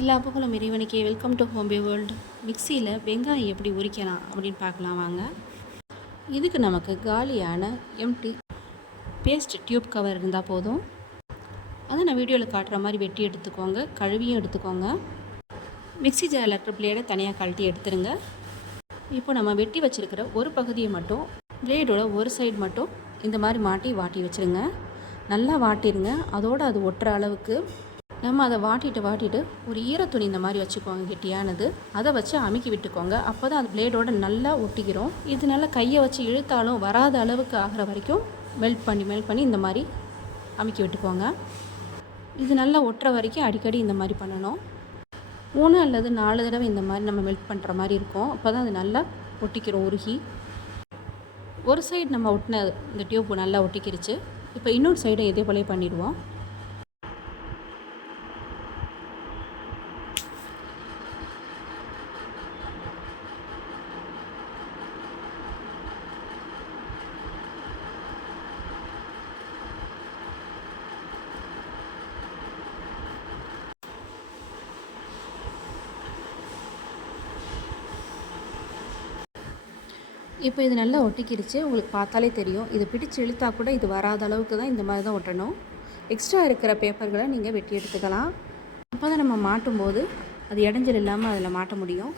எல்லா புகழும் இறைவனுக்கே வெல்கம் டு ஹோம்பே வேர்ல்டு மிக்சியில் வெங்காயம் எப்படி உரிக்கலாம் அப்படின்னு பார்க்கலாம் வாங்க. இதுக்கு நமக்கு காலியான எம்டி பேஸ்ட் டியூப் கவர் இருந்தால் போதும். அதை நான் வீடியோவில் காட்டுற மாதிரி வெட்டி எடுத்துக்கோங்க கழுவியும் எடுத்துக்கோங்க. மிக்சி ஜாரில் இருக்கிற பிளேடை தனியாக கழட்டி எடுத்துருங்க. இப்போ நம்ம வெட்டி வச்சுருக்கிற ஒரு பகுதியை மட்டும் பிளேடோட ஒரு சைடு மட்டும் இந்த மாதிரி மாட்டி வாட்டி வச்சுருங்க. நல்லா வாட்டிடுங்க அதோடு அது ஒட்டுற அளவுக்கு நம்ம அதை வாட்டிட்டு வாட்டிட்டு ஒரு ஈரத்துணி இந்த மாதிரி வச்சுக்கோங்க கெட்டியானது. அதை வச்சு அமுக்கி விட்டுக்கோங்க. அப்போ தான் அது பிளேடோடு நல்லா ஒட்டிக்கிறோம் இது நல்லா கையை வச்சு இழுத்தாலும் வராத அளவுக்கு ஆகிற வரைக்கும் மெல்ட் பண்ணி மெல்ட் பண்ணி இந்த மாதிரி அமுக்கி விட்டுக்கோங்க. இது நல்லா ஒட்டுற வரைக்கும் அடிக்கடி இந்த மாதிரி பண்ணணும். மூணு அல்லது நாலு தடவை இந்த மாதிரி நம்ம மெல்ட் பண்ணுற மாதிரி இருக்கும். அப்போ தான் அது நல்லா ஒட்டிக்கிறோம் உருகி. ஒரு சைடு நம்ம ஒட்டின இந்த டியூப் நல்லா ஒட்டிக்கிருச்சு. இப்போ இன்னொரு சைடை இதே போலே பண்ணிடுவோம். இப்போ இது நல்லா ஒட்டிக்கிடுச்சு. உங்களுக்கு பார்த்தாலே தெரியும். இது பிடிச்சு இழுத்தா கூட இது வராத அளவுக்கு தான் இந்த மாதிரி தான் ஒட்டணும். எக்ஸ்ட்ரா இருக்கிற பேப்பர்களை நீங்கள் வெட்டி எடுத்துக்கலாம். அப்போ தான் நம்ம மாட்டும்போது அது இடைஞ்சல் இல்லாமல் அதில் மாட்ட முடியும்.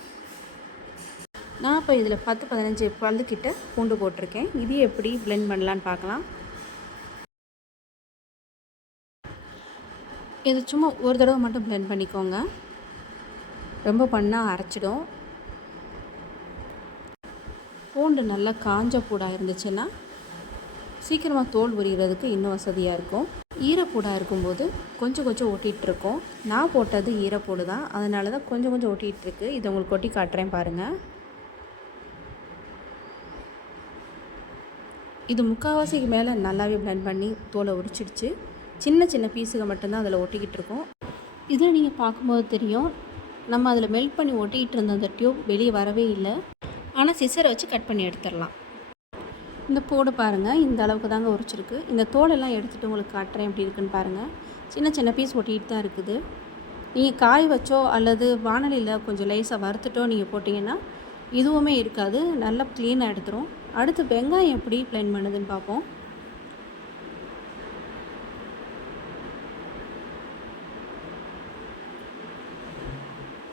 நான் இப்போ இதில் பத்து பதினஞ்சு பல்லுக்கிட்ட பூண்டு போட்டிருக்கேன். இது எப்படி பிளெண்ட் பண்ணலான்னு பார்க்கலாம். இது சும்மா ஒரு தடவை மட்டும் பிளெண்ட் பண்ணிக்கோங்க. ரொம்ப பண்ணால் அரைச்சிடும். பூண்டு நல்லா காஞ்ச பூடாக இருந்துச்சுன்னா சீக்கிரமாக தோல் உரிகிறதுக்கு இன்னும் வசதியாக இருக்கும். ஈரப்பூடாக இருக்கும்போது கொஞ்சம் கொஞ்சம் ஒட்டிகிட்ருக்கோம் நான் போட்டது ஈரப்பூடு தான். அதனால தான் கொஞ்சம் கொஞ்சம் ஒட்டிகிட்ருக்கு இதை உங்களுக்கு ஒட்டி காட்டுறேன் பாருங்கள் இது முக்கால்வாசிக்கு மேலே நல்லாவே பிளெண்ட் பண்ணி தோலை உரிச்சிடுச்சு. சின்ன சின்ன பீஸுகள் மட்டும்தான் அதில் ஒட்டிக்கிட்டு இருக்கோம் இதில் நீங்கள் பார்க்கும்போது தெரியும். நம்ம அதில் மெல்ட் பண்ணி ஒட்டிக்கிட்டு இருந்த அந்த டியூப் வெளியே வரவே இல்லை. ஆனால் சிசரை வச்சு கட் பண்ணி எடுத்துடலாம். இந்த போடு பாருங்கள் இந்த அளவுக்கு தாங்க உரிச்சிருக்கு. இந்த தோலெல்லாம் எடுத்துகிட்டு உங்களுக்கு காட்டுறேன் எப்படி இருக்குன்னு பாருங்கள் சின்ன சின்ன பீஸ் ஒட்டிகிட்டு தான் இருக்குது. நீங்கள் காய் வச்சோ அல்லது வானலியில் கொஞ்சம் லைஸாக வறுத்துட்டோ நீங்கள் போட்டிங்கன்னா இதுவுமே இருக்காது. நல்லா க்ளீனாக எடுத்துரும். அடுத்து வெங்காயம் எப்படி ப்ளைன் பண்ணுதுன்னு பார்ப்போம்.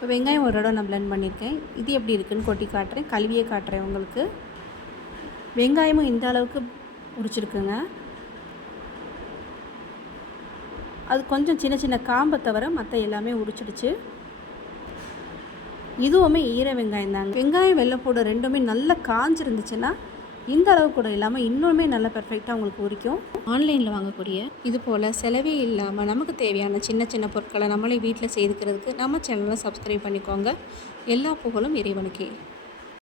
இப்போ வெங்காயம் ஒரு இடம் நான் பிளெண்ட் பண்ணியிருக்கேன். இது எப்படி இருக்குதுன்னு கொட்டி காட்டுறேன். கழுவியே காட்டுறேன் உங்களுக்கு. வெங்காயமும் இந்த அளவுக்கு உரிச்சிருக்குங்க. அது கொஞ்சம் சின்ன சின்ன காம்பை தவிர மற்ற எல்லாமே உரிச்சிடுச்சு. இதுவுமே ஈர வெங்காயம் தாங்க. வெங்காயம் வெள்ளைப்பூடு ரெண்டுமே நல்லா காஞ்சிருந்துச்சுன்னா இந்த அளவு கூட இல்லாமல் இன்னுமே நல்ல பெர்ஃபெக்டாக உங்களுக்கு உரிக்கும். ஆன்லைனில் வாங்கக்கூடிய இது போல் செலவே இல்லாமல் நமக்கு தேவையான சின்ன சின்ன பொருட்களை நம்மளே வீட்டில் செய்துக்கிறதுக்கு நம்ம சேனலை சப்ஸ்கிரைப் பண்ணிக்கோங்க. எல்லா புகழும் இறைவனுக்கே.